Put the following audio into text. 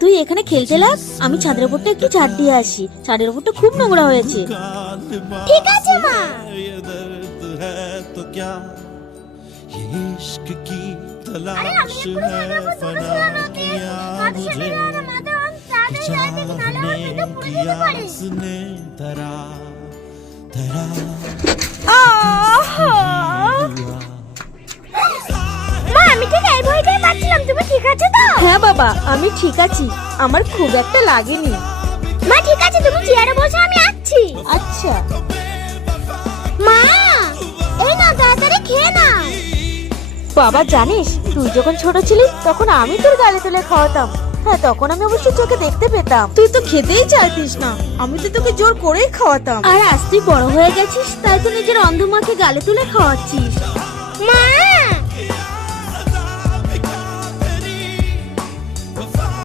তুই এখানে খেলতে লাগ, আমি ছাদের উপরটা একটু ঝাড় দিয়ে আসি। ছাদের উপরটা খুব নোংরা হয়েছে। ঠিক আছে মা। अरे हम ये पूरे गाना को सुनो सुनो के हाथ से मेरा ना माता हम साथ जाते नाला और फिर तो पूरे नहीं पड़े। মা আমি ঠিক এই ভয়টাই পাচ্ছিলাম, তুমি ঠিক আছে তো? হ্যাঁ বাবা, আমি ঠিক আছি, আমার খুব একটা লাগেনি। মা ঠিক আছে, তুমি চেয়ারে বসো, আমি আসছি। আচ্ছা। মা এই না তাড়াতাড়ি খেয়ে না। বাবা জানিস, তুই যখন ছোট ছিলি তখন আমি তোর গালে তুলে খাওয়াতাম। হ্যাঁ, তখন আমি অবশ্যই চোখে দেখতে পেতাম। তুই তো খেতেই চাইতিস না, আমি তো তোকে জোর করেই খাওয়াতাম। আর আজ তুই বড় হয়ে গেছিস, তাই তো নিজের অন্ধ মাকে গালে তুলে খাওয়াচ্ছিস। মা